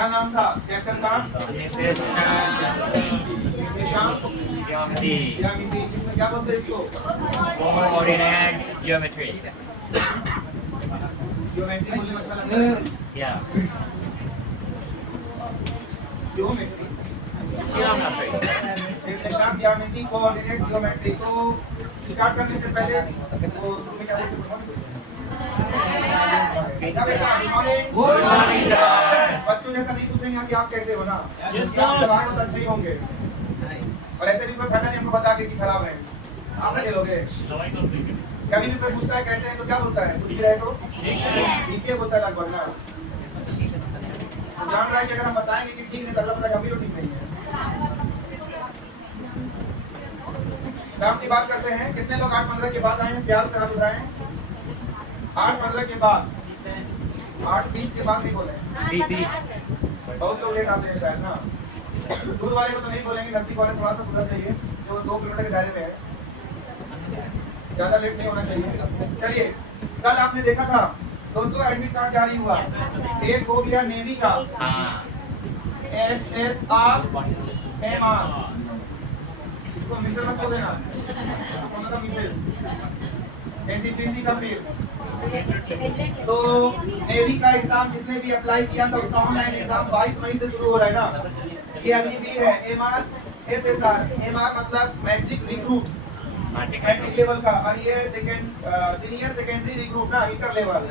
क्या नाम था चैप्टर का? इसमें क्या बोलते हैं इसको? Coordinate geometry. ज्योमेट्री बोलने में अच्छा लगता है या ज्योमेट्री ज्योमेट्री कोऑर्डिनेट ज्योमेट्री। तो स्टार्ट करने से पहले वो शुरू में क्या बोलते हैं? Good morning sir. बच्चों जैसा नहीं पूछेंगे कि आप कैसे हो ना, आप तो अच्छे ही होंगे। और ऐसे भी कोई फायदा नहीं हमको बता के कि खराब है, आप ना झेलोगे। कभी भी कोई पूछता है कैसे है तो क्या बोलता है? कुछ भी रहे तो ठीक है बोलता है लगभग ना। जान रहा है कि अगर हम बताएंगे कि ठीक है तो अगला पता गंभीर ठीक नहीं है। काम की बात करते हैं। कितने लोग 8-15 के बाद आए हैं? प्यार से हाथ उठाएं। 8-15 के बाद, 8-20 के बाद नहीं बोले। बहुत लोग लेट आते हैं शायद ना। दूर वाले को तो नहीं बोलेंगे, नजदीक वाले थोड़ा सा सुधर जाइए जो 2 किलोमीटर के दायरे में है। ज्यादा लेट नहीं होना चाहिए। चलिए, कल आपने देखा था 2 एडमिट कार्ड जारी हुआ। एक हो गया नेवी का SSR-MR, इसको मिस्टर मत बोल देना, कौन था मिसेस। NTPC का फिर तो नेवी का एग्जाम जिसने भी अप्लाई किया था उसका ऑनलाइन एग्जाम 22 मई से शुरू हो रहा है ना। ये अग्निवीर है MR SSR। MR मतलब मैट्रिक रिक्रूट, मैट्रिक लेवल का, और ये सीनियर सेकेंडरी रिक्रूट ना, इंटर लेवल।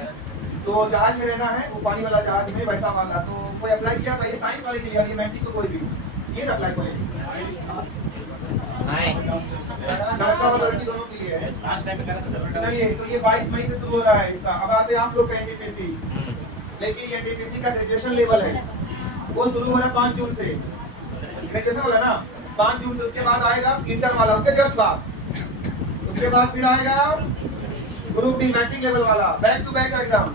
तो जहाज में रहना है, वो पानी वाला जहाज में वैसा वाला। तो कोई अप्लाई किया था, ये साइंस वाले के लिए, ये मैट्रिक तो कोई भी ये अप्लाई करेगी, लड़का और लड़की दोनों के लिए है। चलिए, तो ये 22 मई से शुरू हो रहा है इसका। अब आते हैं आप लोग का NTPC। लेकिन ये NTPC का ग्रेजुएशन लेवल है, वो शुरू हो रहा है 5 जून से। ग्रेजुएशन वाला ना 5 जून से। उसके बाद आएगा इंटर वाला, उसके जस्ट बाद। उसके बाद फिर आएगा ग्रुप डी मैट्रिक लेवल वाला, बैक टू बैक एग्जाम।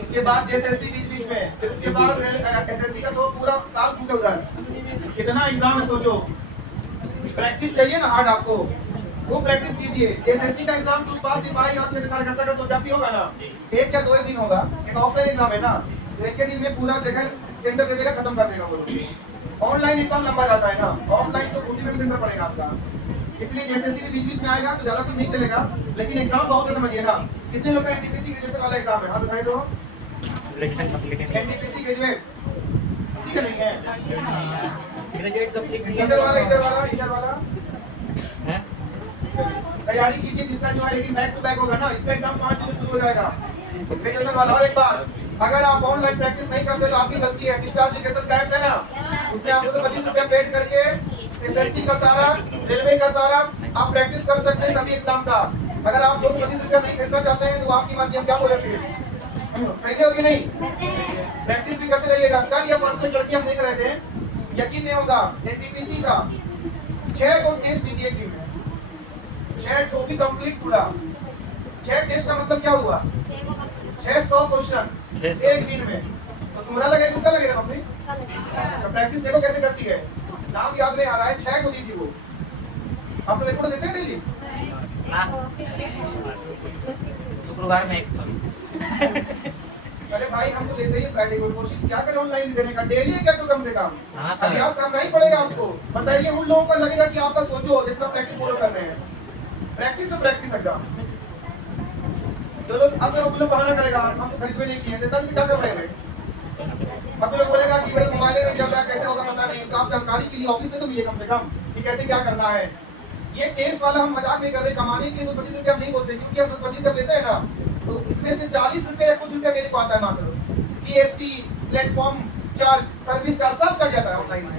उसके बाद JSSC बीच में, फिर उसके बाद SSC का तो पूरा साल पूरा उधर। कितना एग्जाम है सोचो। प्रैक्टिस चाहिए ना हार्ड आपको, वो प्रैक्टिस कीजिए। JSSC का एग्जाम तो पास सिपाही और क्षेत्र कार्यकर्ता का तो जब भी होगा ना, 1 या 2 दिन होगा। एक ऑफलाइन एग्जाम है ना, तो 1 दिन में पूरा जगह सेंटर दे देगा, खत्म कर देगा वो लोग। ऑनलाइन एग्जाम लंबा जाता है ना, ऑफलाइन तो 2 सेंटर पड़ेगा आपका। इसलिए JSSC भी बीच में आएगा तो ज्यादा दिन नहीं चलेगा, लेकिन एग्जाम बहुत है, समझिए ना। कितने लोग का NTPC ग्रेजुएशन वाला एग्जाम है? हाथ उठाए दो। NTPC ग्रेजुएट किसी का नहीं है। ग्रेजुएट कंप्लीट इधर वाला है। तैयारी कीजिए जिसका जो है, लेकिन बैक टू बैक होगा ना। इसका एग्जाम 5 जून से शुरू हो जाएगा ग्रेजुएशन वाला। और एक बात, अगर आप ऑनलाइन प्रैक्टिस नहीं करते तो आपकी गलती है। डिस्चार्ज एजुकेशन टैक्स है ना, उसमें आपको तो 25 रुपया पेड करके SSC का सारा, रेलवे का सारा आप प्रैक्टिस कर सकते हैं सभी एग्जाम का। अगर आप 225 रुपया नहीं खरीदना चाहते हैं तो आपकी मर्जी, हम क्या बोले फिर, खरीदे हो कि नहीं? प्रैक्टिस भी करते रहिएगा। कल या परसों लड़की हम देख रहे थे, यकीन नहीं होगा, NTPC का 6 को टेस्ट दीजिए एक दिन में, 6 को भी कंप्लीट पूरा। 6 टेस्ट का मतलब क्या हुआ? 600 क्वेश्चन एक दिन में। तो तुम्हारा लगेगा, किसका लगेगा मम्मी? तो प्रैक्टिस देखो कैसे करती है। नाम याद नहीं आ रहा है, 6 को दी थी वो। आप लोग रिपोर्ट देते हैं डेली? शुक्रवार में अरे भाई, हम तो लेते ही फ्राइडे को। कोशिश क्या करें ऑनलाइन देने का, डेली क्या तो कम से कम अभ्यास करना ही पड़ेगा आपको। बताइए उन लोगों को लगेगा कि आपका सोचो जितना प्रैक्टिस फॉलो कर रहे हैं। प्रैक्टिस तो प्रैक्टिस एकदम। चलो अब तो लोग बहाना करेगा, हम तो खरीद नहीं किए, तब से क्या कर रहे हैं। अब लोग बोलेगा कि मेरे मोबाइल में चल रहा है, कैसे होगा पता नहीं। तो आप जानकारी के लिए ऑफिस में तो मिले कम से कम कि कैसे क्या करना है। ये टेस्ट वाला हम मजाक नहीं कर रहे, कमाने के लिए तो 25 रुपया हम नहीं बोलते, क्योंकि हम 25 जब लेते हैं ना, तो इसमें से 40 रुपये या कुछ रुपया मेरे को आता है मात्र। GST, platform charge, service charge सब कट जाता है ऑनलाइन में।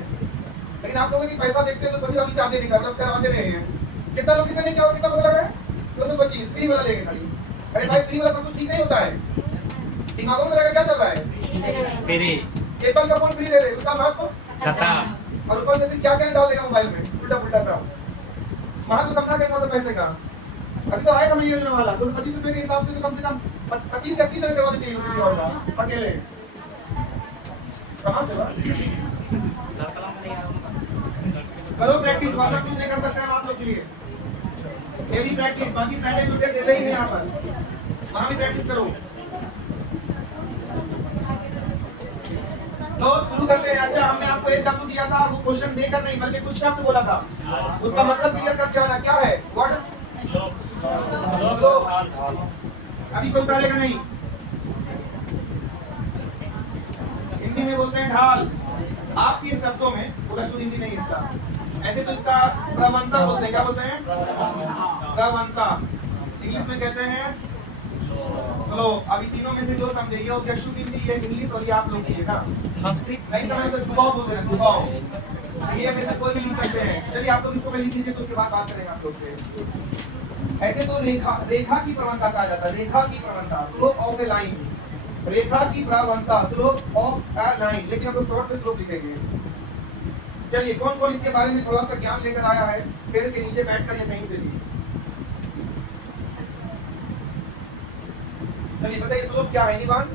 लेकिन आप लोगों की पैसा देखते हैं तो 25 अभी चार्ज नहीं करते, करवाते रहे हैं। कितना लोग इसमें क्या कितना पैसा लगा है? 225 फ्री वाला लेंगे खाली। अरे भाई, फ्री वाला सब कुछ ठीक नहीं होता है। दिमागों में क्या चल रहा है? फ्री एप्पल का फोन फ्री दे दे, उसका महत्व खत्म। और ऊपर से फिर क्या क्या डाल देगा मोबाइल में, उल्टा पुल्टा सा। महत्व समझा क्या था पैसे का? अभी तो आएगा महीने योजना वाला, तो 25 रुपए के हिसाब से तो कम 25 या 30 रुपए करवा देते हैं किसी और का अकेले। समाज सेवा करो, प्रैक्टिस, वरना कुछ नहीं कर सकते हम आप लोग के लिए। डेली प्रैक्टिस, बाकी फ्राइडे को टेस्ट देते ही नहीं यहाँ पर, वहाँ भी प्रैक्टिस करो। तो शुरू करते हैं। अच्छा, हमने आपको एक W दिया था, वो क्वेश्चन देकर नहीं बल्कि कुछ शब्द बोला था, उसका मतलब क्लियर करके आना। क्या है? व्हाट? स्लोप। अभी कोई उतारेगा नहीं। हिंदी में बोलते हैं ढाल। आपके शब्दों में, पूरा शुद्ध हिंदी नहीं इसका, ऐसे तो इसका प्रवणता बोलते हैं। क्या बोलते हैं? प्रवणता। इंग्लिश में कहते हैं स्लो। अभी तीनों में से जो समझेगा वो क्या शुद्ध हिंदी है, इंग्लिश, और ये आप लोग की है ना। संस्कृत नहीं समझ तो झुकाव बोलते हैं, झुकाव। ये में से कोई भी लिख सकते हैं। चलिए आप लोग इसको लिख लीजिए, तो उसके बाद बात करेंगे आप लोग से। ऐसे तो रेखा की प्रवणता कहा जाता है। रेखा की प्रवणता, स्लोप ऑफ ए लाइन। रेखा की प्रवणता, स्लोप ऑफ अ लाइन। लेकिन हम लोग शॉर्ट में स्लोप लिखेंगे। चलिए, कौन कौन इसके बारे में थोड़ा सा ज्ञान लेकर आया है पेड़ के नीचे बैठकर या कहीं से भी? चलिए बताइए, स्लोप क्या है? निवान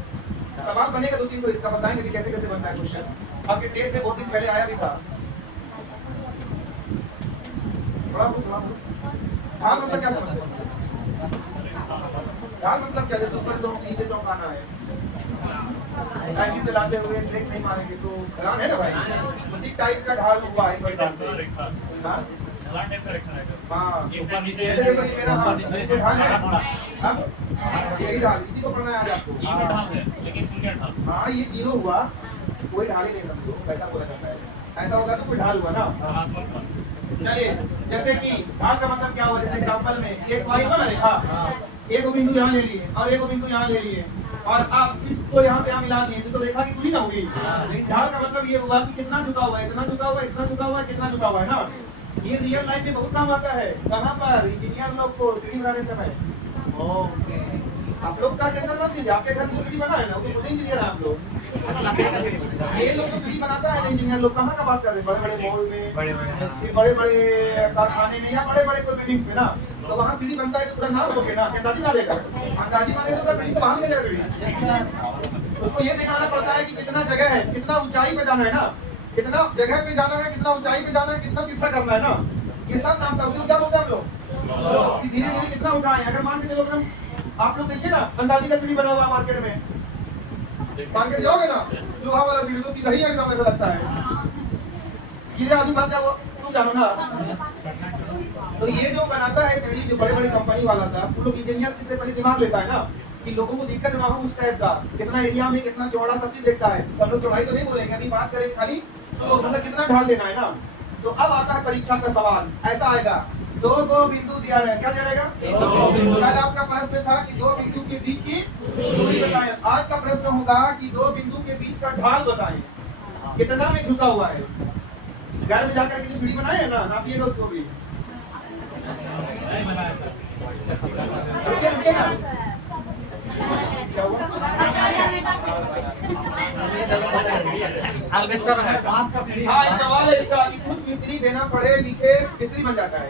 सवाल बनेगा 2-3 तो इसका बताएंगे कि कैसे कैसे बनता है क्वेश्चन। आपके टेस्ट में बहुत दिन पहले आया भी था। ढाल मतलब क्या समझते हैं? ढाल मतलब क्या? जैसे ऊपर चौक नीचे चौक आना है। साइकिल चलाते हुए ब्रेक नहीं मारेंगे तो ढलान है ना भाई, उसी टाइप का ढाल हुआ है प्रकार से। हाँ, ऊपर नीचे जैसे देखो ये मेरा हाथ ये ढाल है। अब यही ढाल, इसी को पढ़ना है आज आपको। ये भी ढाल है, लेकिन शून्य ढाल। हाँ, ये जीरो हुआ, कोई ढाल ही नहीं समझो, वैसा बोला जाता है। ऐसा होगा तो कोई ढाल हुआ ना। चलिए, जैसे कि ढाल का मतलब क्या हुआ? जैसे एग्जांपल में एक्स वाई हुआ ना रेखा, एक बिंदु यहाँ ले लिए और एक बिंदु यहाँ ले लिए, और आप इसको यहाँ से यहाँ मिला दिए, तो रेखा की दूरी ना होगी। लेकिन ढाल का मतलब ये हुआ कि कितना झुका हुआ है, इतना झुका हुआ है, इतना झुका हुआ है, कितना झुका हुआ है ना। ये रियल लाइफ में बहुत काम आता है। कहाँ पर? इंजीनियर लोग को सीढ़ी बनाने समय। ओके, आप लोग का टेंशन मत लीजिए, आपके घर में सीढ़ी बना है ना, वो खुद इंजीनियर है आप लोग। ये लोग तो सीढ़ी बनाता है ना इंजीनियर लोग। कहाँ का बात कर रहे हैं? बड़े बड़े मॉल में, बड़े बड़े कारखाने में, या बड़े बड़े कोई बिल्डिंग्स में ना, तो वहाँ सीढ़ी बनता है तो पूरा नाम होके ना, अंदाजी ना देकर, अंदाजी ना देकर तो बिल्डिंग से बाहर ले जाएगा सीढ़ी। उसको ये दिखाना पड़ता है कि कितना जगह है, कितना ऊंचाई पे जाना है ना, कितना जगह पे जाना है, कितना ऊंचाई पे जाना है, कितना तिरछा करना है ना, ये सब नाम था। उसको क्या बोलते हैं हम लोग? धीरे धीरे कितना उठाए। अगर मान के चलो हम, आप लोग देखिए ना, अंदाजी का सीढ़ी बना हुआ मार्केट में, मार्केट जाओगे ना, लोहा वाला सीढ़ी तो सीधा ही एकदम ऐसा लगता है। गिरे आदमी बन जाओ, तुम जानो ना। तो ये जो बनाता है सीढ़ी, जो बड़े बड़े कंपनी वाला साहब, उन लोग इंजीनियर से पहले दिमाग लेता है ना कि लोगों को दिक्कत ना हो उस टाइप का, कितना एरिया में कितना चौड़ा, सब चीज देखता है। तो हम लोग चौड़ाई तो नहीं बोलेंगे, अभी बात करेंगे खाली मतलब कितना ढाल देना है ना। तो अब आता है परीक्षा का सवाल, ऐसा आएगा, दो बिंदु दिया रहेगा। क्या दिया रहेगा? कल आपका प्रश्न था कि दो बिंदु के बीच की दूरी बताएं। आज का प्रश्न होगा कि दो बिंदु के बीच का ढाल बताएं, कितना में झुका हुआ है। घर में जाकर के जो सीढ़ी बनाए है ना, नापिएगा उसको भी। रुकिए ना, क्या हुआ? हाँ, इस सवाल है इसका कि कुछ मिस्त्री बिना पढ़े लिखे मिस्त्री बन जाता है,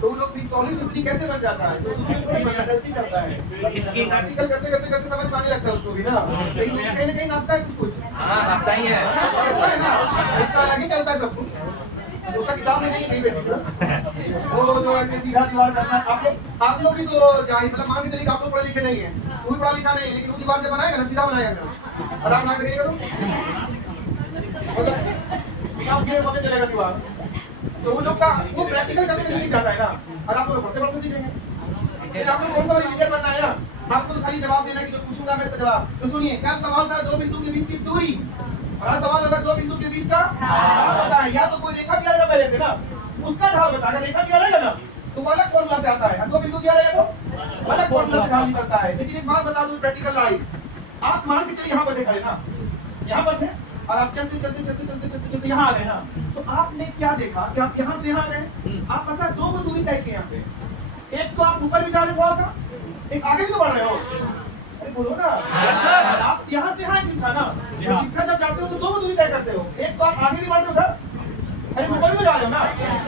तो वो लोग सॉलिड मिस्त्री कैसे बन जाता है? तो शुरू में थोड़ी गलती करता है, प्रैक्टिकल करते करते करते समझ में आने लगता है उसको भी ना। कहीं ना कहीं नापता है कुछ, नापता ही है, उसका अलग ही चलता है सब कुछ, उसका किताब में नहीं बेसिक। वो जो ऐसे सीधा दीवार करना, आप लोग भी तो जाहिर, मतलब मान के चलिए आप लोग पढ़े लिखे नहीं है, वो भी पढ़ा लिखा नहीं, लेकिन वो दीवार से बनाएगा ना, सीधा बनाएगा ना, और आप ना करिएगा तो गिरे पता चलेगा दीवार। तो वो लोग का वो प्रैक्टिकल करने के लिए सीख जाता है ना, और आप लोग पढ़ते पढ़ते सीखेंगे। लेकिन आप लोग कौन सा इंजीनियर बनना है ना, आपको तो खाली जवाब देना है कि जो पूछूंगा मैं इसका जवाब। तो सुनिए, क्या सवाल था? दो बिंदु के बीच की दूरी। और सवाल होगा दो बिंदु के बीच का ढाल बताएं। या तो कोई रेखा दिया रहेगा पहले से ना, उसका ढाल बताएगा। रेखा दिया रहेगा ना तो वो अलग फॉर्मूला से आता है, दो बिंदु दिया रहेगा तो अलग फॉर्मूला से ढाल निकलता है। लेकिन एक बात बता दूं, प्रैक्टिकल लाइफ, आप मान के चलिए यहाँ पर खड़े ना, यहाँ पर थे और आप चलते चलते चलते चलते चलते चलते यहाँ आ गए ना, तो आपने क्या देखा कि आप यहाँ से यहाँ गए। आप पता दो को दूरी तय की यहाँ पे, एक तो आप ऊपर भी जा रहे थोड़ा सा, एक आगे भी तो बढ़ रहे हो। अरे बोलो ना, आप यहाँ से यहाँ दिखा ना, दिखा जब जाते हो तो दो को दूरी तय करते हो, एक तो आप आगे भी बढ़ते हो उधर, अरे ऊपर भी तो जा रहे हो ना।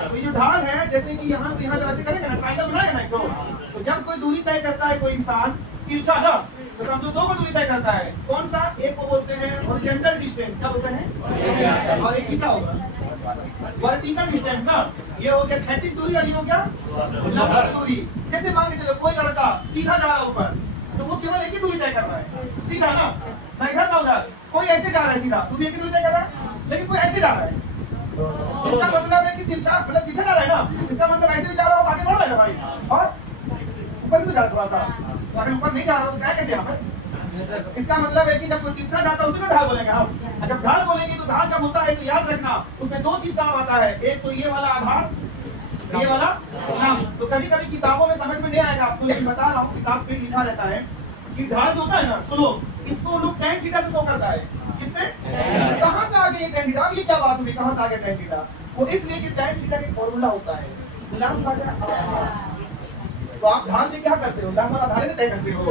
तो ये जो ढाल है, जैसे कि यहाँ से यहाँ जब ऐसे करेंगे ना, ट्रायंगल बनाएगा ना, तो जब कोई दूरी तय करता है कोई इंसान तिरछा ना, तो समझो दो को दूरी तय करता है। कौन सा? एक को बोलते हैं हॉरिजॉन्टल डिस्टेंस। क्या बोलते हैं? और एक क्या होगा? वर्टिकल डिस्टेंस ना। ये हो गया क्षैतिज दूरी, और ये हो गया लंबवत दूरी। जैसे मान के चलो कोई लड़का सीधा जा रहा है ऊपर, तो वो केवल एक ही दूरी तय कर रहा है, सीधा ना इधर ना उधर। कोई ऐसे जा रहा है सीधा, तू भी एक ही दूसरे कर रहा है, लेकिन कोई ऐसे जा रहा है, इसका मतलब है कि तिरछा मतलब पीछे जा रहा है ना, इसका मतलब ऐसे भी जा रहा हो आगे बढ़ रहा है भाई, और ऊपर भी तो जा रहा थोड़ा सा, तो अगर ऊपर नहीं जा रहा हो तो क्या कैसे यहाँ पर? इसका मतलब है कि जब कोई तिरछा जाता है उसी को ढाल बोलेंगे हम, और जब ढाल बोलेंगे तो ढाल जब होता है तो याद रखना उसमें दो चीज काम आता है, एक तो ये वाला आधार, ये वाला नाम। तो कभी कभी किताबों में समझ में नहीं आएगा आपको, लेकिन बता रहा हूँ किताब पे लिखा रहता है कि ढाल जो होता है ना स्लोप, इसको लोग tan थीटा से शो करता है, किससे? कहां से आ गई ये tan थीटा? अब ये क्या बात हुई, कहां से आ गया tan थीटा? वो इसलिए कि tan थीटा का फॉर्मूला होता है लंब बटा आधार। तो आप ढाल में क्या करते हो, लंब और आधार तय करते हो,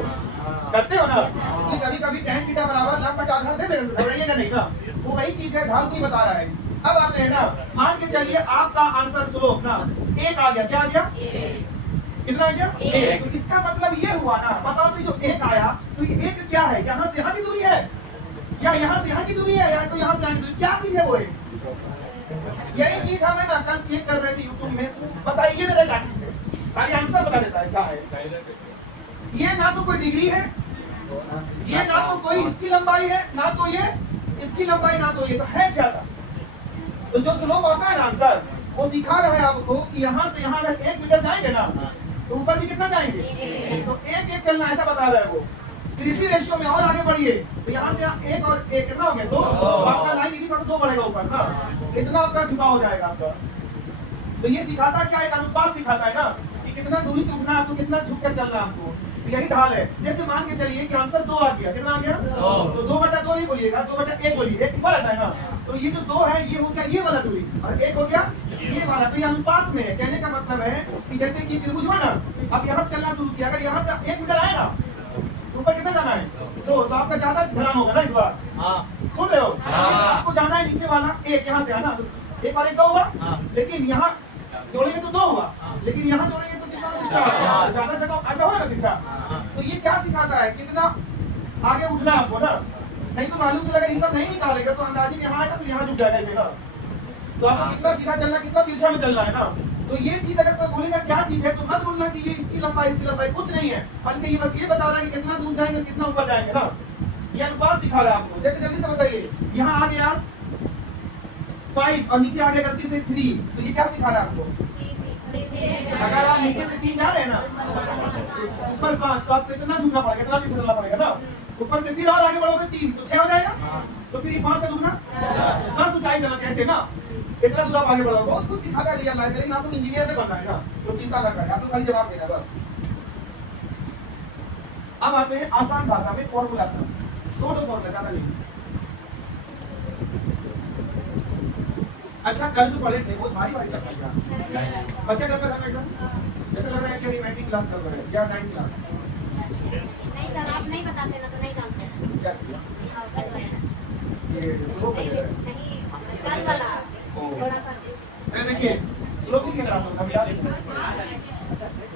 करते हो ना, इसलिए कभी कभी tan थीटा बराबर लंब बटा आधार दे देंगे, घबराइएगा नहीं ना, वो वही चीज है, ढाल को ही बता रहा है। अब आते हैं ना, मान के चलिए आपका आंसर स्लोप ना 1 आ गया, क्या आ गया? कितना आ गया? 1। तो इसका मतलब ये हुआ ना, बताओ तो जो 1 आया तो ये 1 क्या है, यहाँ से यहाँ की दूरी है या यहाँ से यहाँ की दूरी है, या तो यहाँ से यहाँ की दूरी, क्या चीज है वो? यही चीज हमें ना कल चेक कर रहे थे यूट्यूब में, बताइए मेरा क्या चीज है, खाली आंसर बता देता है क्या है। ये ना तो कोई डिग्री है, ये ना तो कोई इसकी लंबाई है, ना तो ये इसकी लंबाई, ना तो ये, तो है क्या था? तो जो स्लोप आता है ना आंसर, वो सिखा रहा है आपको कि यहाँ से यहाँ अगर 1 मीटर जाएंगे ना तो ऊपर भी कितना जाएंगे, तो 1-1 चलना, ऐसा बता रहा है वो। फिर इसी रेशियो में और आगे बढ़िए तो यहाँ से 1 और 1 कितना हो गया 2, आपका लाइन इसी तरह से 2 बढ़ेगा ऊपर ना, इतना आपका झुकाव हो जाएगा आपका। तो ये सिखाता क्या, एक अनुपात सिखाता है ना कि कितना दूरी से उठना है आपको, कितना झुक कर चलना है आपको, तो यही ढाल है। जैसे मान के चलिए कि आंसर 2 आ गया, कितना आ गया? तो 2/2 नहीं बोलिएगा, 2/1 बोलिए, एक छुपा रहता है ना, तो ये जो 2 है ये हो गया ये वाला दूरी, और 1 हो गया ये वाला, तो ये अनुपात में है। कहने का मतलब है कि जैसे कि त्रिभुज हुआ ना, अब यहाँ से चलना शुरू किया, अगर यहाँ से 1 मीटर आएगा तो ऊपर कितना जाना है 2, तो आपका ज्यादा ढलान होगा ना इस बार, सुन रहे हो? आपको जाना है नीचे वाला 1, यहाँ से है ना, 1 और 1 2 हुआ, लेकिन यहाँ जोड़ेंगे तो 2 हुआ, लेकिन यहाँ जोड़ेंगे तो कितना होगा 4, ज्यादा जगह ऐसा होगा ना शिक्षा। तो ये क्या सिखाता है, कितना आगे उठना आपको ना, नहीं तो मालूम चलेगा ये सब नहीं निकालेगा तो अंदाजी यहाँ आएगा तो यहाँ झुक जाएगा ऐसे ना, तो आपको कितना सीधा चलना, कितना तिरछा में चलना है ना। तो ये चीज अगर कोई बोलेगा क्या चीज है, तो मत बोलना कि ये इसकी लंबाई कुछ नहीं है, बल्कि ये बस ये बता रहा है कि कितना दूर जाएंगे कितना ऊपर जाएंगे ना, ये अनुपात सिखा रहा है आपको। जैसे जल्दी से बताइए, यहाँ आ गया 5 और नीचे आ गया गलती से 3, तो ये क्या सिखा रहा है आपको, अगर आप नीचे से 3 जा रहे हैं ना ऊपर 5, तो आपको इतना झुकना पड़ेगा, इतना पीछे चलना पड़ेगा ना, ऊपर से फिर और आगे बढ़ोगे 3 तो 6 हो जाएगा, तो फिर ये 5 का दुगना 10 ऊंचाई चलना ऐसे ना, इतना दूर आप आगे बढ़ोगे। बहुत कुछ सिखाता है रियल लाइफ में, लेकिन आपको इंजीनियर में बनना है ना, तो चिंता ना करें, आपको खाली जवाब देना बस। अब आते हैं आसान भाषा में फॉर्मूला सब, छोटे फॉर्मूला ज्यादा नहीं। अच्छा कल जो पढ़े थे बहुत भारी भारी सब था, बच्चे डर था एकदम, जैसे लग रहा है कि रिमेटिंग क्लास कर रहे हैं या 9th क्लास। नहीं सर आप नहीं बताते ना तो नहीं जानते। क्या चीज ये स्लोप है नहीं कल वाला थोड़ा सा। अरे देखिए स्लोप नहीं कह रहा हूं,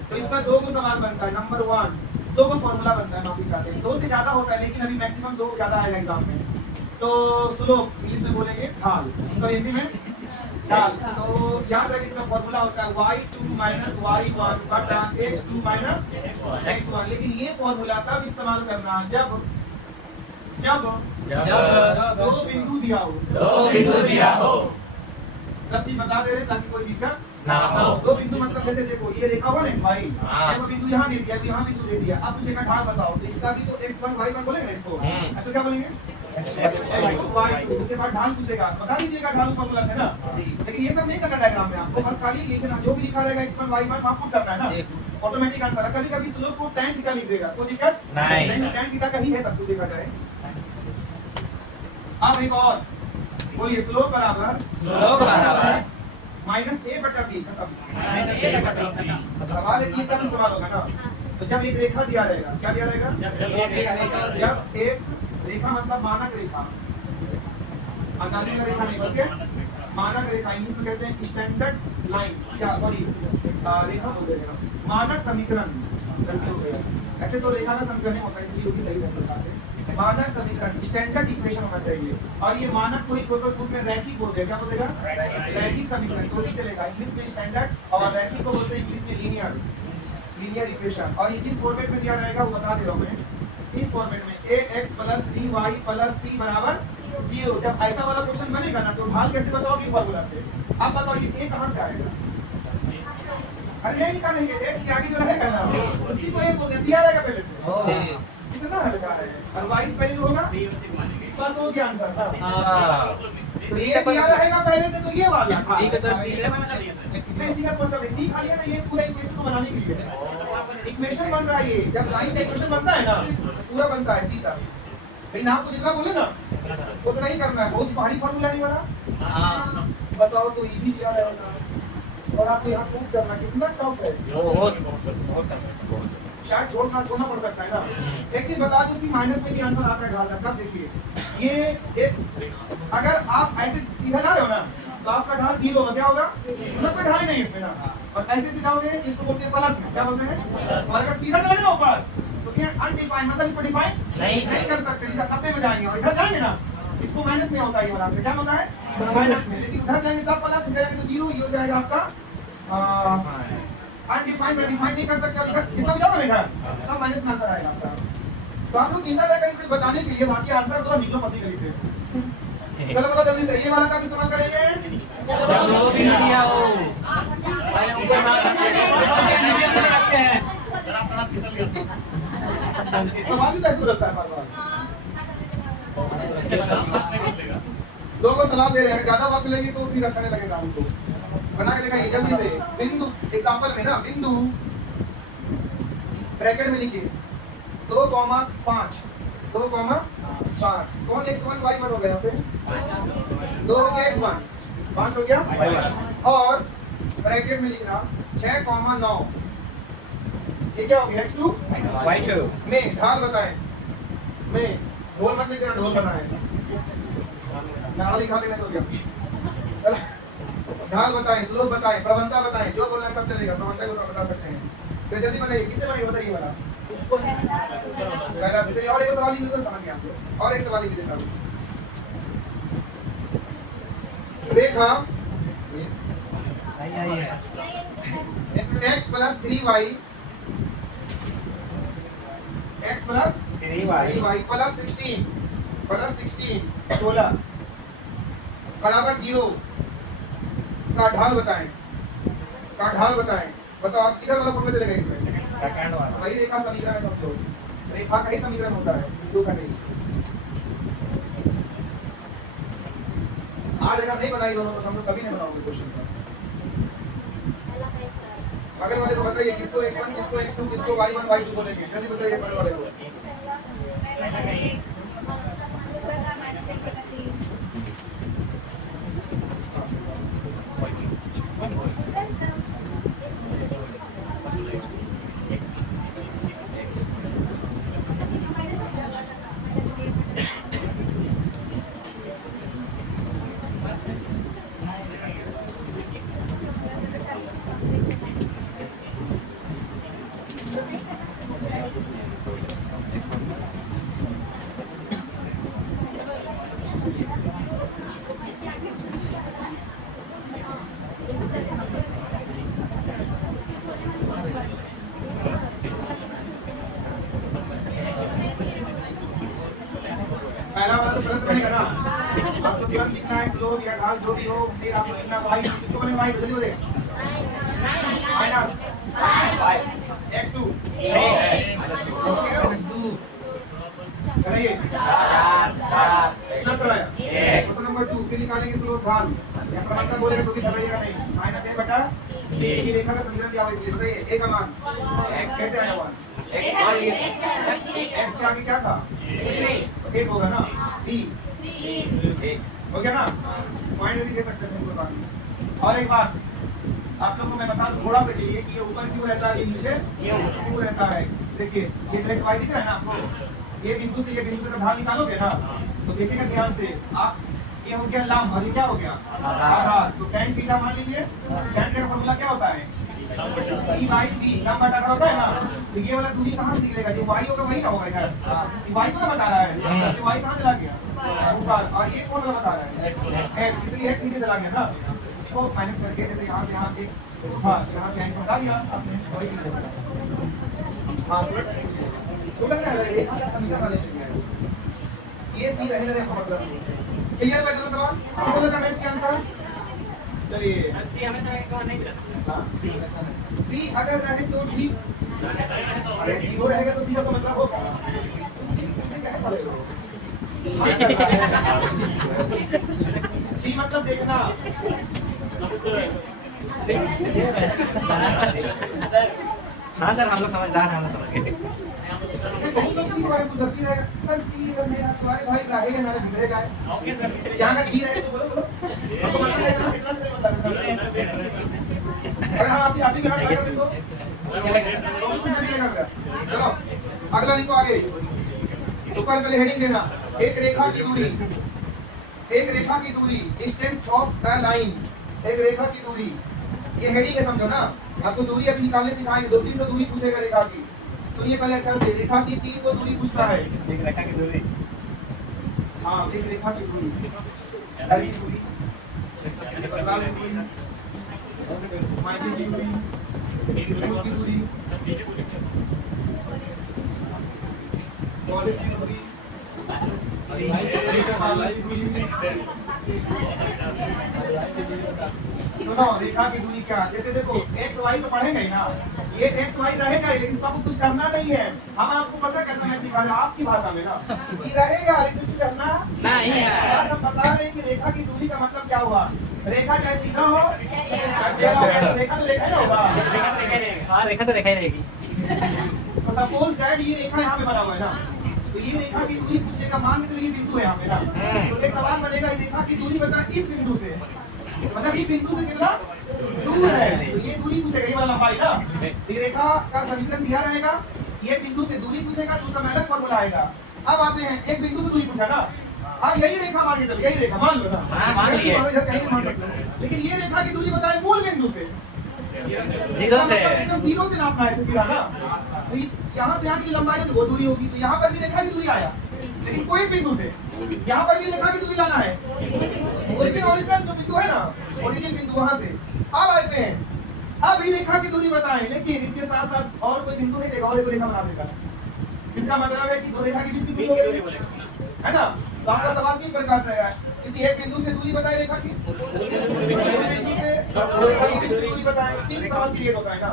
तो इसका 2 को सवाल बनता है, नंबर 1 2 को फॉर्मूला बनता है, नौकरी चाहते हैं 2 से ज्यादा होता है, लेकिन अभी मैक्सिमम 2 ज्यादा आएगा एग्जाम में। तो स्लोप इंग्लिश में बोलेंगे ढाल, तो हिंदी में ढाल। तो याद रखिए इसका फॉर्मूला होता है y2 - y1 बटा x2 - x1, लेकिन ये फॉर्मूला तब इस्तेमाल करना जब दो बिंदु दिया हो, सब चीज बता दे रहे ताकि कोई दिक्कत ना हो। 2 बिंदु मतलब जैसे देखो ये रेखा हुआ ना x y, देखो बिंदु यहाँ दे दिया, यहाँ बिंदु दे दिया, अब पूछेगा ढाल बताओ, तो इसका भी तो x1 y1 बोलेंगे ना इसको, ऐसा क्या बोलेंगे x2 y2, उसके बाद ढाल पूछेगा, बता दीजिएगा ढाल उस फॉर्मूला से ना, लेकिन ये सब नहीं करना डायग्राम में, आपको बस खाली लिखना जो भी लिखा रहेगा x1 y1 वहां पुट करना है ना, ऑटोमेटिक आंसर है। कभी कभी स्लोप को tan थीटा लिख देगा, कोई दिक्कत नहीं, tan थीटा का ही है सब कुछ देखा जाए। अब एक और बोलिए, स्लोप बराबर -a/b, खत्म। सवाल है कि कब इस्तेमाल होगा ना, तो जब एक रेखा दिया रहेगा, क्या दिया रहेगा, जब एक रेखा मतलब मानक रेखा, अंदाजी का रेखा नहीं बल्कि मानक रेखा, इंग्लिश में कहते हैं स्टैंडर्ड लाइन, क्या सॉरी रेखा बोल रहे हैं, मानक समीकरण। ऐसे तो रेखा का समीकरण होता है, इसलिए वो भी सही है से मानक समीकरण, स्टैंडर्ड इक्वेशन होना चाहिए, और ये मानक कोई ग्रुप में रैखिक बोलते हैं, क्या बोलेगा रैखिक समीकरण, तो भी चलेगा। इंग्लिश में स्टैंडर्ड और रैखिक को बोलते हैं इंग्लिश में लीनियर इक्वेशन। और ये किस फॉर्मेट में दिया रहेगा वो बता दे रहा हूं मैं, इस फॉर्मेट में ax plus dy plus c बराबर 0। जब ऐसा वाला क्वेश्चन बनेगा ना तो ढाल कैसे बताओगे फॉर्मूला से। अब बताओ ये a कहां से आएगा? अरे नहीं निकालेंगे, x के आगे जो रहेगा ना उसी को a बोलते हैं, दिया रहेगा पहले से। कितना हल्का है। और y पहले जो होगा बस हो गया आंसर। तो ये दिया रहेगा पहले से तो ये वाला था। सी का सर सी नहीं सी का मतलब सी खा लिया ना, ये पूरा इक्वेशन को बनाने के लिए है। इक्वेशन बन रहा है ये, जब लाइन से इक्वेशन बनता है ना पूरा बनता है सी तक। लेकिन आपको जितना बोले ना उतना ही करना है, बहुत भारी फार्मूला नहीं बना। बताओ तो ये भी क्या रहेगा और आपको यहाँ प्रूव करना कितना टफ है। बहुत शायद छोड़ना पड़ सकता है ना। एक चीज बता दूं कि माइनस में भी आंसर आता है ढाल का। कब देखिए ये अगर आप ऐसे सीधा जा रहे हो ना तो आपका ढाल 0 होगा। क्या होगा? मतलब कोई ढाल ही नहीं इसमें ना। और ऐसे सीधा हो गए इसको बोलते हैं प्लस में। क्या बोलते हैं? और अगर सीधा चले ना ऊपर तो ये अनडिफाइंड, मतलब इसको डिफाइन नहीं कर सकते। जैसे 90 में जाएंगे और इधर जाएंगे ना इसको माइनस में होता है, ये वाला क्या होता है? माइनस में। लेकिन उधर जाएंगे तो प्लस, इधर जाएंगे तो 0, ये हो जाएगा आपका अनडिफाइंड में डिफाइन नहीं कर सकते। इधर कितना भी जाओगे इधर सब माइनस में आंसर आएगा आपका। तो आप लोग चिंता रहेगा इसको बताने के लिए, बाकी आंसर तो निकलो पति गली से। चलो बोलो जल्दी से, ये वाला का इस्तेमाल करेंगे। दो भी दिया हो भाई ऊपर ना नीचे रखते हैं सर। आपका हाथ फिसल गया। सवाल भी कैसे बदलता है बार बार। लोगों को सवाल दे रहे हैं, ज्यादा वक्त लेगी तो फिर अच्छा नहीं लगेगा हमको। बना के लिखाइए जल्दी से। बिंदु एग्जांपल में ना बिंदु ब्रैकेट में लिखिए 2,5 2,5 कौन x1 y1 हो गया यहाँ पे? 2 हो गया x1, 5 हो गया और ब्रैकेट में लिखना 6,9 ये क्या हो गया? x2 y2 में ढाल बताएं। में ढोल मत लिख देना, ढोल बनाएं। नारा लिखा देना तो क्या? ढाल बताएं, स्लोप बताएं, प्रवणता बताएं, जो बोलना है सब चलेगा। प्रवणता को बता सकते हैं तो जल्दी बनाइए। किससे बनाइए बताइए वाला पहला से। और एक सवाल ही तो समझ गया आपको। और एक सवाल ही देता हूं। रेखा x plus 3y x plus 3y plus 16 बराबर 0 का ढाल बताएं। बताओ आप किधर वाला फॉर्मूला चलेगा इसमें? सेकंड वाला वही रेखा समीकरण है सब लोग। रेखा का ही समीकरण होता है, बिंदु का नहीं। आज अगर नहीं बनाई दोनों तो हम लोग कभी नहीं बनाओगे क्वेश्चन सर। बगल वाले को बताइए किसको x1 किसको x2 किसको y1 y2 बोलेंगे, जल्दी बताइए बगल वाले को। पहला वाला तो प्लस बनेगा ना। आपको तुरंत लिखना है स्लोप या ढाल जो भी हो, फिर आपको लिखना y किसको बोलेंगे? y जल्दी बोलिए। माइनस x2 कराइए 4 कितना चलाया? क्वेश्चन नंबर 2 फिर निकालेंगे स्लोप ढाल या प्रवणता बोलेगा तो भी घबराइएगा नहीं। माइनस a बटा d की रेखा का समीकरण दिया हुआ इसलिए बताइए a का मान कैसे आया मान? x के आगे क्या था? कुछ नहीं, 1 होगा ना। d हो गया ना। पॉइंट भी दे सकते हैं कोई बात नहीं। और एक बात आप लोगों को मैं बता दूं थोड़ा सा चलिए कि ये ऊपर क्यों रहता है, ये नीचे क्यों रहता है। देखिए ये x y दिख रहा है ना आपको, ये बिंदु से जब ढाल निकालोगे ना तो देखिएगा ध्यान से आप, ये हो गया लंब और ये क्या हो गया आधार। तो tan थीटा मान लीजिए, tan का फॉर्मूला क्या होता है? e by b लंब बटा आधार होता है ना। तो ये वाला दूरी कहाँ से निकलेगा? जो y होगा वही का होगा इधर। y को ना बता रहा है, तो y कहाँ चला गया ऊपर, और ये कौन सा बता रहा है? x, इसलिए x नीचे चला गया ना। उसी को माइनस करके जैसे यहाँ से यहाँ x था, यहाँ से x हटा दिया आपने और ये लिख दिया। हाँ तो लग रहा है रेखा का समीकरण वाले लिख दिया। ये सी रहने का मतलब क्लियर है दोनों सवाल? कितने लोग का मैच के आंसर? चलिए सर सी हमेशा रहेगा नहीं दे सकते। हाँ सी हमेशा रहे। सी अगर रहे तो ठीक, अरे जीरो रहेगा तो सी का मतलब होगा सी किसी का है पड़ेगा सी मतलब देखना। हाँ सर हम लोग समझदार हैं, हम लोग समझ गए। बहुत लोग सी के बारे में पूछ रहे हैं सर सी अगर मेरा तुम्हारे भाई रहेगा ना भीतरे जाए ओके सर। यहाँ का जी रहे तो बोलो बोलो आपको मतलब है इतना से मतलब अगर हम आप ही के हाथ कर देखो तो कुछ नहीं मिलेगा। चलो अगला लिखो आगे ऊपर पहले हेडिंग देना एक रेखा की दूरी, एक रेखा की दूरी डिस्टेंस ऑफ द लाइन, एक रेखा की दूरी ये हेडिंग है समझो ना। आपको दूरी अभी निकालने सिखाएंगे, 2-3 दूरी पूछेगा रेखा की। सुनिए पहले अच्छा से रेखा की 3 को दूरी पूछता है। एक रेखा की दूरी, हाँ एक रेखा की दूरी घर की दूरी अस्पताल की दूरी मायके की दूरी स्कूल की दूरी कॉलेज की दूरी सुनो रेखा की दूरी क्या जैसे देखो एक्स वाई तो पढ़ेंगे ही ना, ये एक्स वाई रहेगा लेकिन इसको आपको कुछ करना नहीं है। हम आपको पता कैसा मैं सिखा रहा आपकी भाषा में ना कि रहेगा लेकिन कुछ करना नहीं है। बस हम बता रहे हैं कि रेखा की दूरी का मतलब क्या हुआ। रेखा चाहे सीधा हो चाहे रेखा तो रेखा ही ना होगा। हाँ रेखा तो रेखा ही रहेगी। तो सपोज दैट ये रेखा यहाँ पे बना हुआ है ना, तो ये रेखा की दूरी पूछेगा, मान के चलिए बिंदु है यहाँ पे ना, तो एक सवाल बनेगा रेखा की दूरी बता इस बिंदु से, मतलब ये बिंदु से कितना दूर है, तो ये दूरी पूछेगा, ये वाला लंबाई ना। ये रेखा का समीकरण दिया रहेगा, ये बिंदु से दूरी पूछेगा तो उसमें अलग फॉर्मूला आएगा। अब आते हैं एक बिंदु से दूरी पूछा ना, अब यही रेखा मान के चलिए, यही रेखा मान लो ना, मान लीजिए। मान सकते हो, लेकिन ये रेखा की दूरी बताए मूल बिंदु से, जीरो से एकदम जीरो से नापना है सीधा ना। तो इस यहाँ से यहाँ की लंबाई तो वो दूरी होगी, तो यहाँ पर भी रेखा की दूरी आया लेकिन कोई बिंदु से, यहाँ पर भी रेखा की दूरी लाना है लेकिन ओरिजिनल जो बिंदु है ना, ओरिजिनल बिंदु वहां से। अब आते हैं, अब ये रेखा की दूरी बताएं लेकिन इसके साथ साथ और कोई बिंदु नहीं देगा और एक रेखा बना देगा। इसका मतलब है कि दो रेखा के बीच की दूरी है ना। तो आपका सवाल किस प्रकार से रहेगा, किसी एक बिंदु से दूरी बताए रेखा की, बिंदु से रेखा की बीच की दूरी बताएं, 3 सवाल क्रिएट होता है ना।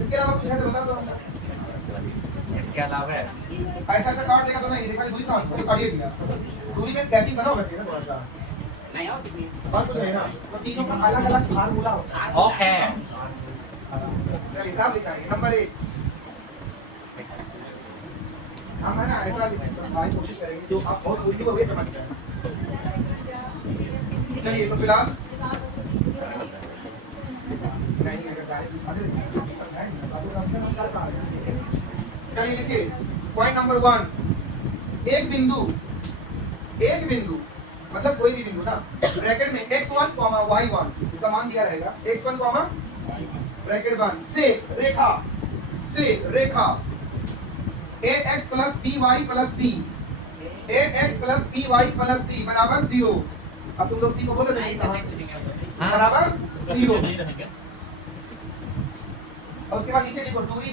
इसके अलावा कुछ है तो बता दो। इसके अलावा ऐसा ऐसा काट देगा तो नहीं रेखा की दूरी कहां से काटिए दिया, दूरी में गैपिंग बना होना चाहिए ना थोड़ा सा, नहीं और किसी बात कुछ है ना। तो तीनों का अलग अलग फार्मूला होता है। ओके। चलिए हिसाब लिखाइए नंबर 1 हम है ना ऐसा समझाने की कोशिश करेंगे जो आप बहुत उल्टी को वे समझ गए। चलिए तो फिलहाल नहीं अगर डायरेक्ट समझाएंगे तो समझ में कर पाएंगे। चलिए लिखिए पॉइंट नंबर 1, एक बिंदु मतलब कोई भी बिंदु ना, ब्रैकेट में x1, y1 इसका मान दिया रहेगा, x1, ब्रैकेट 1 से रेखा ax plus by plus c, ax plus by plus c बराबर 0। अब तुम लोग c को बोलो बराबर 0 और उसके बाद नीचे लिखो दूरी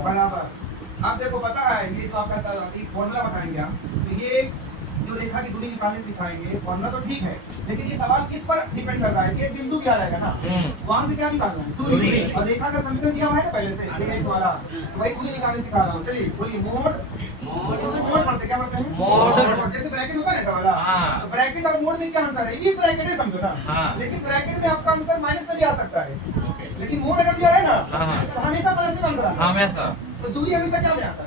बराबर। अब देखो पता है ये तो आपका फॉर्मूला बताएंगे हम, तो ये जो रेखा की दूरी निकालने सिखाएंगे फॉर्मूला तो ठीक है लेकिन ये सवाल किस पर डिपेंड कर रहा है कि एक बिंदु क्या रहेगा ना, वहां से क्या निकालना है दूरी, और रेखा का समीकरण दिया हुआ है ना पहले से ax वाला, तो भाई दूरी निकालने सिखा रहा हूं। चलिए बोलिए मोड पढ़ते क्या पढ़ते हैं मोड, जैसे ब्रैकेट होता है ऐसा वाला, तो ब्रैकेट और मोड में क्या अंतर है, ये ब्रैकेट है समझो ना, लेकिन ब्रैकेट में आपका आंसर माइनस में भी आ सकता है, लेकिन मोड अगर दिया है ना तो हमेशा प्लस में आंसर आता है हमेशा, तो दूरी हमेशा क्या में आता है,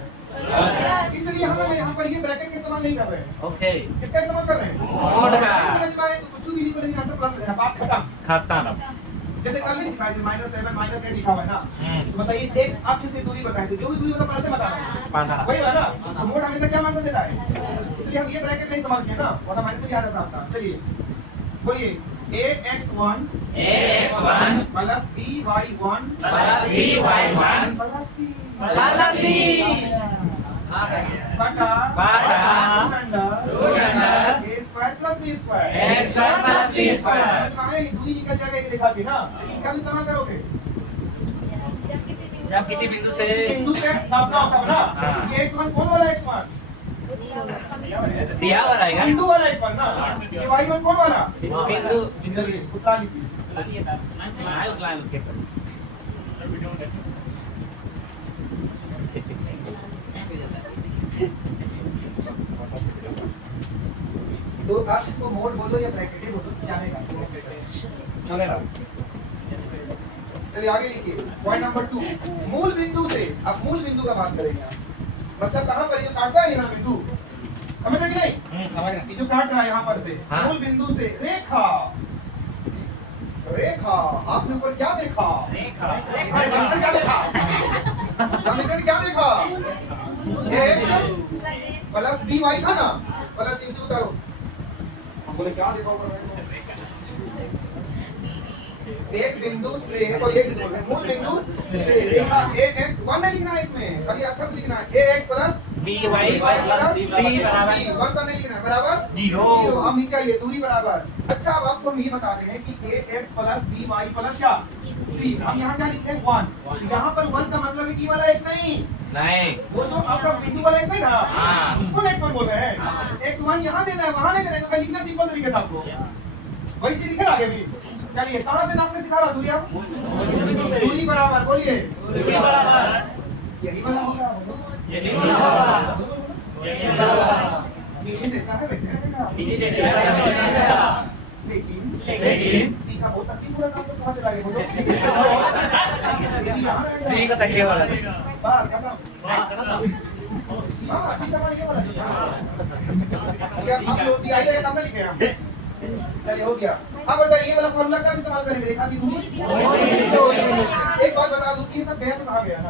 इसलिए हम यहाँ पर ये ब्रैकेट का इस्तेमाल नहीं कर रहे हैं। ओके किसका इस्तेमाल कर रहे हैं मोड का। समझ पाए तो कुछ भी नहीं बोलेंगे आंसर प्लस है, बात खत्म। जैसे कल नहीं सिखाए थे -7 -8 लिखा हुआ है ना, तो बताइए एक अक्ष से दूरी बताएं तो जो भी दूरी मतलब प्लस से बताना वही है ना, तो मोड हमेशा क्या आंसर देता है, इसलिए हम ये ब्रैकेट नहीं इस्तेमाल किए ना, वरना माइनस से भी आ जाता आपका। चलिए बोलिए ax1 plus by1 plus c बटा root under a square plus B square, x square plus b square. समझ में आया? ये दूरी निकल जाएगा ये लिखा के ना, लेकिन कब इस्तेमाल करोगे? जब किसी बिंदु से बिंदु पे नापना होता है ना। हाँ। ये x1 कौन वाला x1? दिया हुआ रहेगा बिंदु वाला x1 ना। ये y1 कौन वाला? बिंदु चलिए उतना लीजिए। तो आप इसको मोड बोलो या ब्रैकेट ही बोलो, जानेगा चलेगा। चलिए आगे लिखिए। पॉइंट नंबर 2, मूल बिंदु से, अब मूल बिंदु का बात करेंगे आप। मतलब कहां पर ये जो काटता है ना बिंदु, समझ रहे कि नहीं? समझ गए। ये जो काट रहा है यहाँ पर से, हाँ। मूल बिंदु से रेखा, रेखा आपने ऊपर क्या देखा? अरे समीकरण क्या देखा? समीकरण क्या देखा? x प्लस dy था ना, प्लस इसे उतारो। हम बोले क्या देखा ऊपर में? एक बिंदु से, तो एक मूल बिंदु से रेखा ax 1 नहीं लिखना है इसमें, खाली अक्षर से लिखना है ax plus by plus c बराबर c, 1 तो नहीं लिखना है, बराबर 0। अब नीचे आइए, दूरी बराबर। अच्छा अब आपको हम ये बता रहे हैं कि ax प्लस by प्लस क्या c, हम यहाँ क्या लिखे 1, यहाँ पर 1 का मतलब है कि वाला x नहीं, नहीं वो जो आपका बिंदु वाला x नहीं था, हाँ। उसको x1 बोल रहे हैं। x1 यहाँ देना है, वहाँ नहीं देना है, तो लिखना सिंपल तरीके से आपको वही चीज लिखे ना आगे भी। चलिए कहाँ से नापने सिखा रहा दूरी? आप दूरी बराबर बोलिए, दूरी बराबर यही वाला होगा, यही होगा नीचे जैसा है वैसे रहेगा, नीचे जैसा रहेगा। लेकिन सी का बहुत तकलीफ पूरा काम तो कहाँ चला गया बोलो? यहाँ रहेगा। सी का संख्या वाला बस खत्म। हाँ सी का मान क्या वाला? ये अब लोग दिया जाएगा तब ना लिखे हम। चलिए हो गया। अब बताइए ये वाला फॉर्मूला कब इस्तेमाल करेंगे? रेखा की दूरी। एक बात बता दूं, ये सब गया तो कहाँ गया ना?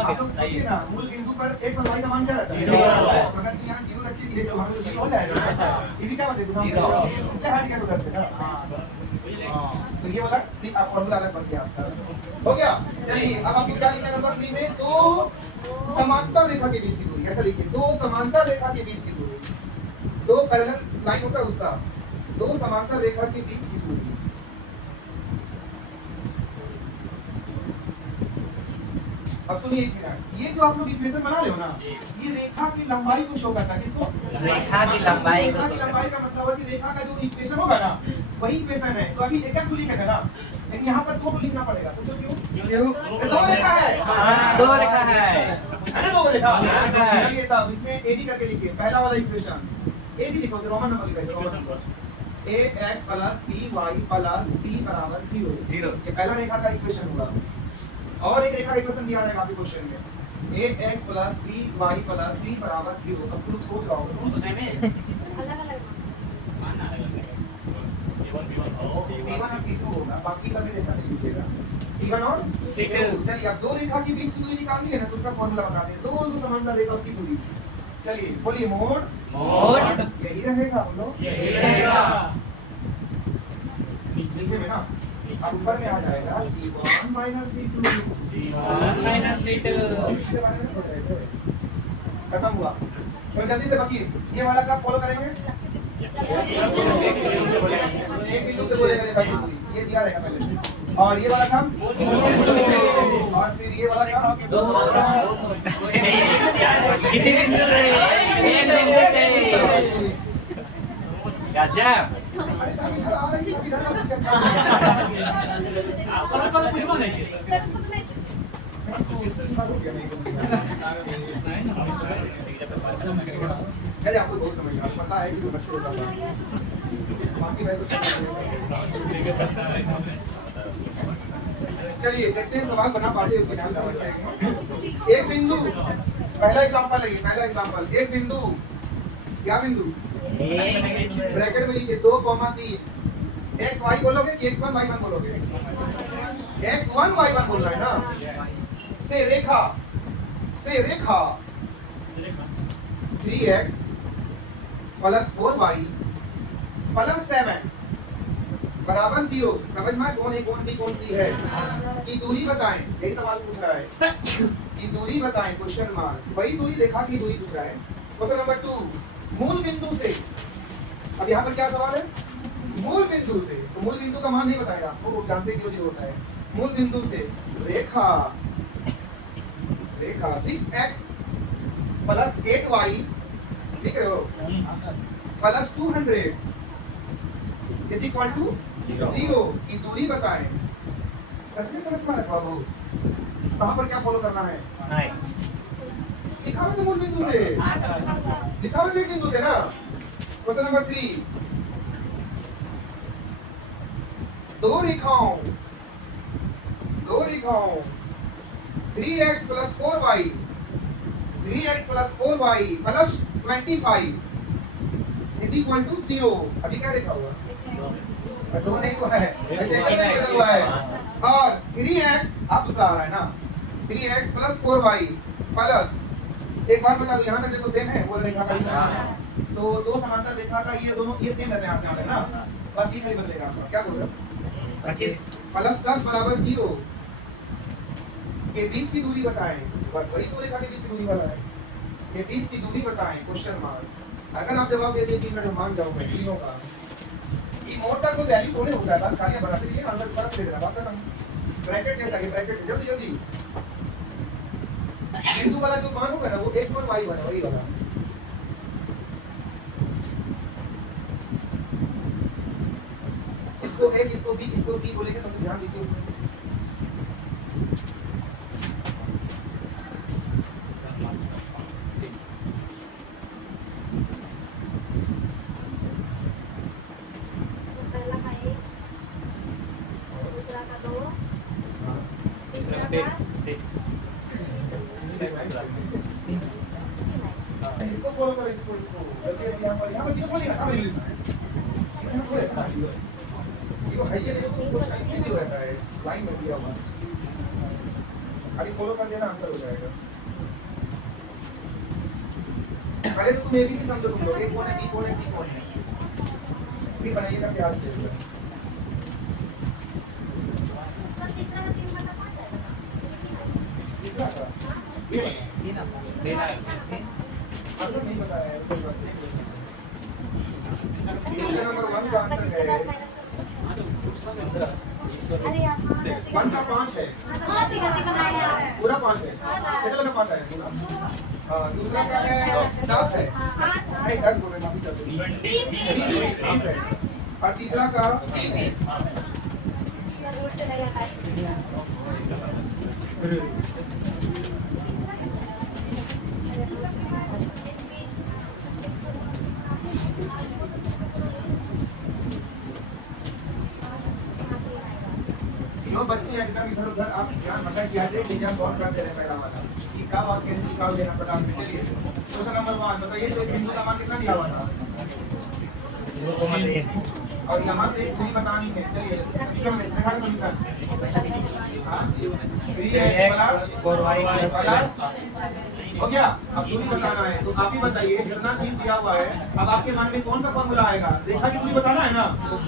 आप लोग सोचिए ना, मूल बिंदु पर x और y का मान क्या रहता है? अगर तुम यहाँ 0 रखिए x मान 0 हो जाएगा। ये भी क्या बते दूं? इसलिए हट गया उधर से ना। तो ये वाला फॉर्मूला अलग बन गया आपका। हो गया। चलिए अब आप क्या लिखना नंबर 3 में? दो समांतर रेखा के बीच की दूरी, ऐसा लिखिए, दो समांतर रेखा के बीच की दूरी, दो पैरेलल लाइन होता है उसका, दो समांतर रेखा के बीच की दूरी। अब सुनिए एक मिनट, ये जो आप लोग इक्वेशन बना रहे हो ना, ये रेखा की लंबाई को शो करता है। किसको? रेखा की लंबाई। रेखा की लंबाई का मतलब है कि रेखा का जो इक्वेशन होगा ना, वही इक्वेशन है। तो अभी एक एक लिखे थे ना, लेकिन यहाँ पर दो लिखना पड़ेगा। पूछो क्यों? दो रेखा है, दो रेखा है ना, दो रेखा। हाँ। चलिए तब इसमें ए बी करके लिखिए, पहला वाला इक्वेशन ए बी लिखो, रोमन नंबर लिखो, Roman ax plus by plus c बराबर 0। ये पहला रेखा का इक्वेशन होगा। और एक रेखा का इक्वेशन दिया रहेगा आपके क्वेश्चन में, ax plus by plus c बराबर 0। अब तुम सोच रहा होगा अलग-अलग C1 और C2 होगा, बाकी सब में ऐसा नहीं लिखिएगा, C1 और C2। चलिए अब दो रेखा के बीच की दूरी निकालनी है ना, तो उसका फॉर्मूला बता दें। दो समांतर रेखा उसकी दूरी, चलिए बोलिए, मोड यही रहेगा, बोलो यही रहेगा। नीचे में ना, अब ऊपर में आ जाएगा C1 minus C2। C1 minus C2। इसके बारे में बोल रहे थे, खत्म हुआ। तो जल्दी से बकिए, ये वाला कब फॉलो करेंगे? एक बिंदु से बोलेगा रेखा की दूरी, ये दिया रहेगा पहले। और ये वाला काम, और फिर ये वाला काम किसी बिंदु से एक बिंदु से गजब। अरे तब इधर आ रही है, इधर का कुछ अच्छा परस्पर कुछ नहीं। चलिए आपको बहुत समझ आ पता है कि समझते हो सब, बाकी मैं तो चलिए देखते हैं सवाल बना पाते हो कि नहीं समझ पाएंगे। एक बिंदु, पहला एग्जांपल है, पहला एग्जांपल, एक बिंदु, क्या बिंदु? ब्रैकेट में लिखिए 2,3। x y बोलोगे कि x1 y1 बोलोगे? x1 y1 बोल रहा है ना। से रेखा 3x प्लस 4y प्लस 7 बराबर 0। समझ में कौन है, कौन सी है कि दूरी बताएं, यही सवाल पूछ रहा है कि दूरी बताएं, क्वेश्चन मार्क। वही दूरी रेखा की दूरी पूछ रहा है। क्वेश्चन नंबर 2, मूल बिंदु से अब यहाँ पर क्या सवाल है? मूल बिंदु से, तो मूल बिंदु का मान नहीं बताएगा आपको, वो जानते कि जो होता है मूल बिंदु से रेखा 6x प्लस 8y लिख रहे हो प्लस 200 इज इक्वल टू 0 की दूरी बताएं। सच में समझ में रखा हो कहाँ पर क्या फॉलो करना है? लिखा हुआ है मूल बिंदु से, लिखा हुआ है बिंदु से ना। क्वेश्चन नंबर 3, दो रेखाओं 3x plus 4y plus 25 is equal to 0। अभी क्या लिखा हुआ? दो नहीं हुआ है, हुआ है। और 3x आप दूसरा आ रहा है ना, 3x प्लस 4y प्लस, एक बात बता दो यहाँ तक देखो सेम है, वो रेखा का भी सेम है, तो दो समांतर रेखा का ये दोनों ये सेम रहते हैं यहाँ से ना, बस ये नहीं बदलेगा आपका। क्या बोल रहे हो? प्लस 10 बराबर 0 के बीच की दूरी बताएं। बस वही दो रेखा के बीच की दूरी वाला है, के बीच की दूरी बताएं क्वेश्चन मार्क। अगर आप जवाब दे दिए 3 मिनट में मान जाओगे तीनों का। ये मोड का कोई वैल्यू थोड़े होता है, बस खाली बढ़ाते जाइए आंसर पास दे देना, बात खत्म। ब्रैकेट जैसा है, ब्रैकेट जल्दी जल्दी बिंदु वाला जो मान होगा ना वो x और y वाला वही वाला। इसको a इसको b इसको c बोलेंगे तो ध्यान दीजिए उसमें। पहला का 1, दूसरा का 2, तीसरा का इसको फॉलो करो, इसको जल्दी यहाँ पर क्यों बोलिए ना लिखना है, यहाँ थोड़े लिखना है ये है, ये नहीं कुछ इसमें नहीं रहता है, लाइन में दिया हुआ खाली फॉलो कर देना आंसर हो जाएगा। पहले तो तुम एबीसी समझो, तुम लोग ए कौन है, बी कौन है, सी कौन है, फिर बनाइएगा प्यार से। तीसरा का आंसर नहीं पता है, कोई बात नहीं। क्वेश्चन नंबर 1 का आंसर है अरे यार 1 का 5 है, पूरा 5 है, कितना का 5 है पूरा। हाँ, दूसरा का है 10 है, नहीं 10 बोल रहे माफी चाहते हैं, 20 है, और तीसरा का 3 है। जो बच्चे एकदम इधर उधर आप ध्यान भटक गया थे, एग्जाम सॉल्व करते रहे पहला वाला कि क्या बात कैसे निकाल देना फटाक से। चलिए क्वेश्चन नंबर 1 बताइए, तो बिंदु का मान कितना दिया हुआ था और यहाँ से दूरी बतानी है। चलिए समीकरण लिखने का समीकरण, हाँ 3x प्लस 4y प्लस हो गया। अब दूरी बताना है, तो आप ही बताइए जितना चीज दिया हुआ है, अब आपके मन में कौन सा फॉर्मूला आएगा? रेखा की दूरी बताना है ना,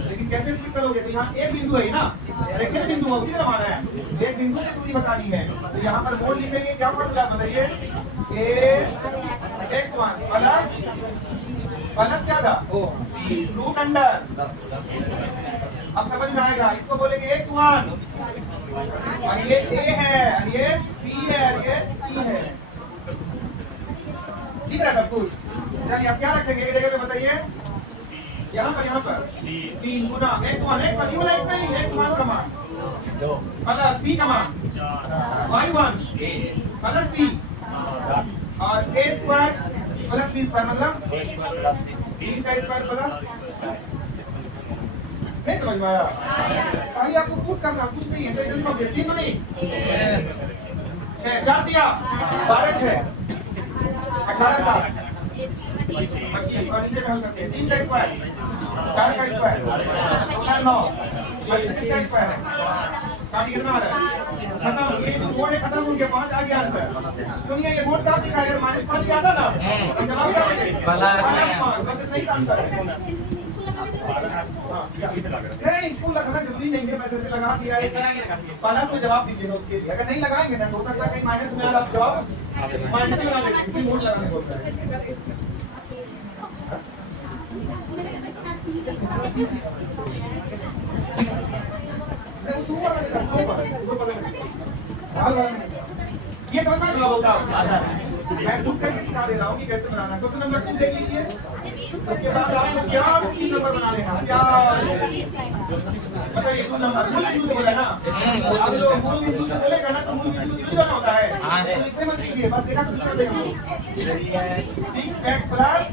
लेकिन कैसे दूरी करोगे? तो यहाँ एक बिंदु है ना, रेखा बिंदु उसी का माना है, एक बिंदु से दूरी बतानी है, तो यहाँ पर मोड लिखेंगे। क्या फॉर्मूला बताइए? x1 प्लस क्या था? c root under. अब समझ में आएगा, इसको बोलेंगे x1 और ये a है और ये b है और ये c है। ठीक है सब कुछ? चलिए अब क्या रखेंगे एक जगह पे बताइए, यहाँ पर 3 गुना x1 ये वाला x नहीं, x1 का मान प्लस b का मान y1 प्लस c और a square plus b square मतलब 3 का स्क्वायर प्लस। नहीं समझ में आया? खाली आपको पुट करना, कुछ नहीं है। जल्दी समझिए, 3 तो नहीं 6 4 दिया 12 6 18 7 25 और नीचे में हल करते हैं। 3 का स्क्वायर 4 का स्क्वायर 9 और 6 का स्क्वायर काफी कितना आ रहा है? खत्म। ये जो बोर्ड है खत्म हो गया, 5 आ गया आंसर। सुनिए ये बोर्ड क्या सिखाया? अगर -5 किया था ना तो जवाब क्या बचेगा? -5 बस इतना ही आंसर है। नहीं स्कूल लगाना जरूरी नहीं है, बस ऐसे लगा दिया है, प्लस में जवाब दीजिएगा उसके लिए। अगर नहीं लगाएंगे ना हो सकता है कहीं माइनस में आप जवाब माइनस में लगा देंगे, इसलिए मोड लगाने बोलता है। ये समझ में होता मैं खुद करके सिखा दे रहा हूँ कि कैसे बनाना है। क्वेश्चन नंबर 2 देख लीजिए। उसके बाद आपको प्याज की नंबर बना लेना। प्याज बताइए 2 नंबर मूल बिंदु से बोला ना। आप लोग मूल बिंदु से बोलेगा ना तो मूल बिंदु डिवीजन होता है। तो लिखने मत कीजिए, बस देखा शुरू कर देंगे। 6x प्लस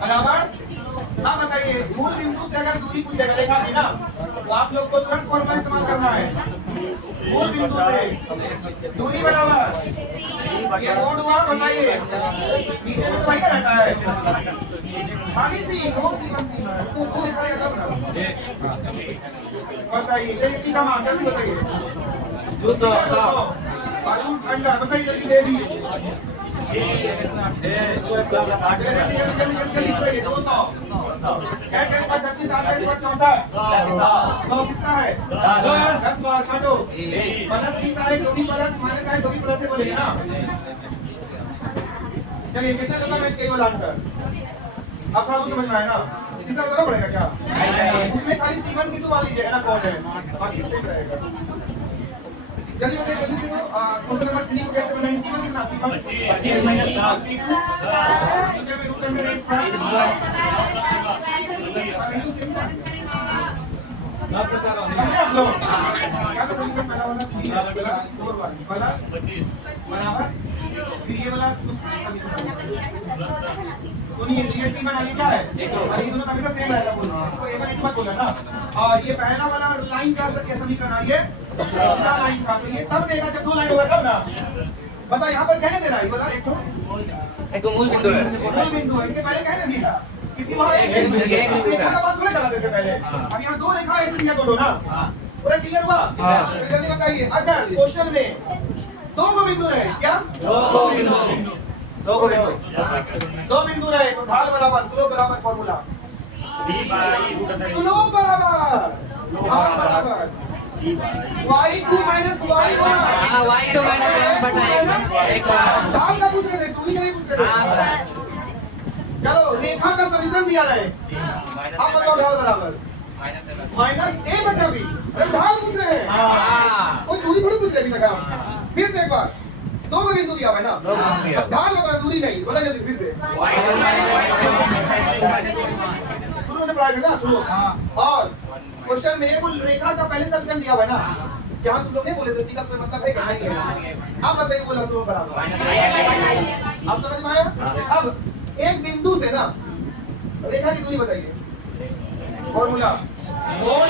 बराबर। हाँ बताइए मूल बिंदु से अगर दूरी पूछेगा देखा भी ना तो आप लोग को तुरंत फॉर्मूला इस्तेमाल करना है। मूल बिंदु से दूरी बराबर ये मोड हुआ। बताइए नीचे में तो वही रहता है खाली सी कौन सी तो दो लिखा तब ना। बताइए चलिए सीधा मान जल्दी बताइए 200 अंडा बताइए जल्दी बेबी जल्दी 200 क्या 36 किसका है 10 बार काटो प्लस 20 आए दो भी प्लस माइनस आए दो भी प्लस से बोलेंगे ना। चलिए कितना करना मैच केवल वाला आंसर अब आपको समझ में आया ना। तीसरा बताना पड़ेगा क्या उसमें खाली C1 C2 मान लीजिएगा ना कौन है बाकी सेम रहेगा। जल्दी बताइए जल्दी से क्वेश्चन नंबर 3 को कैसे बनाएंगे। C1 कितना C1 25 माइनस 10 नीचे में रूट में रेस था आप लोग क्या समीकरण पहला वाला 3 प्लस 25 बराबर फिर ये वाला सुनिए ये C बना लिया क्या है और ये दोनों हमेशा सेम रहेगा बोलना इसको A1 एक बात बोला ना। और ये पहला वाला लाइन का समीकरण आ ये दूसरा लाइन का तो ये तब देगा जब 2 लाइन होगा तब ना। बता यहाँ पर कहने दे रहा है ये वाला एक तो मूल बिंदु है इसके पहले कहने दिया क्योंकि वहां एक रेखा का बात थोड़ा चला से पहले अब यहाँ 2 रेखा ऐसे दिया करो ना। पूरा क्लियर हुआ। जल्दी बताइए अगर क्वेश्चन में 2 बिंदु रहे क्या 2 बिंदु रहे तो ढाल बराबर स्लोप बराबर फॉर्मूला स्लोप बराबर ढाल बराबर y2 minus y1 y2 minus ढाल का पूछ रहे थे दूरी का नहीं पूछ रहे थे। चलो रेखा का समीकरण दिया रहे अब बताओ ढाल बराबर माइनस a बटा b। अरे ढाल पूछ रहे हैं कोई दूरी थोड़ी पूछ रहे थे क्या। फिर से एक बार 2 बिंदु दिया है ना ढाल बता दूरी नहीं बोला जल्दी फिर से शुरू से पढ़ाएगा ना शुरू। और क्वेश्चन में एक रेखा का पहले समीकरण दिया हुआ है ना जहां तुम लोग नहीं बोले थे इसका कोई मतलब है क्या नहीं है। अब बताइए बोला स्लोप बराबर आप समझ में आया। अब एक बिंदु से ना रेखा की दूरी बताइए फॉर्मूला मोड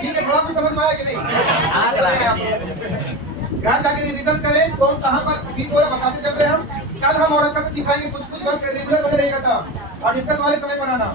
ठीक है थोड़ा कुछ समझ में आया कि नहीं। घर जाके रिवीजन करें कौन कहां पर ठीक हो रहा बताते चल रहे हम कल हम और अच्छा से सिखाएंगे कुछ बस रेगुलर बने रहेगा था और डिस्कस वाले समय बनाना।